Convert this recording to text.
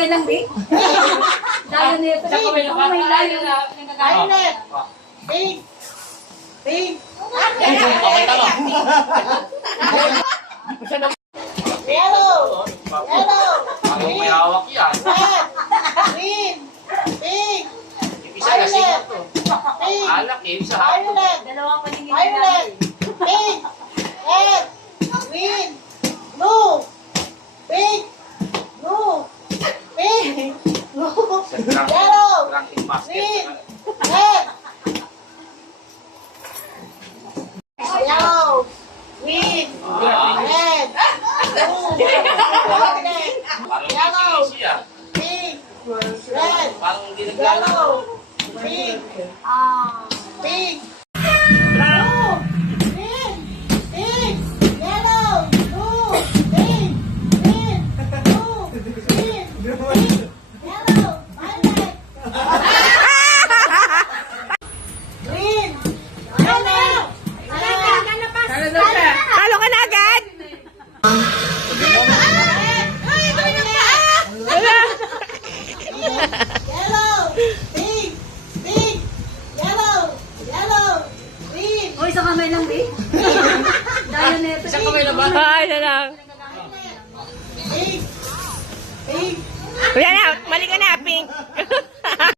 kamay lang, di? Lalo nito. Sa kamay lang. Kamay layo na. Violet. Pink. Pink. Okay, tama. Yellow. Yellow. Ako may hawak yan. Red. Green. Pink. Yung isa kasi na to. Pink. Alak eh, isa hapon. Violet. Dalawang paningin Violet. Pink. Red. Green. Blue. Pink. Blue. Pink. Blue. Yellow. Ranking basket. Green. Red. Yellow. Green. Red. Blue. Violet. Parang Yellow. easy ah. Pink. Red. Parang hindi Yellow. naglalaro. Pink. Ah. Pink. Blue. Green. Pink. Yellow. Blue. Pink. Green. Blue. Green. Pink. Yellow. Violet. Green. Violet. Red. Talo ka na agad? Yellow. Pink. Pink. Yellow. Yellow. Green. O, isang kamay lang, di? Lalo nito. Isang kamay na ba? Ay, na lang. Pink. Pink. Kuya na, mali ka na, pink.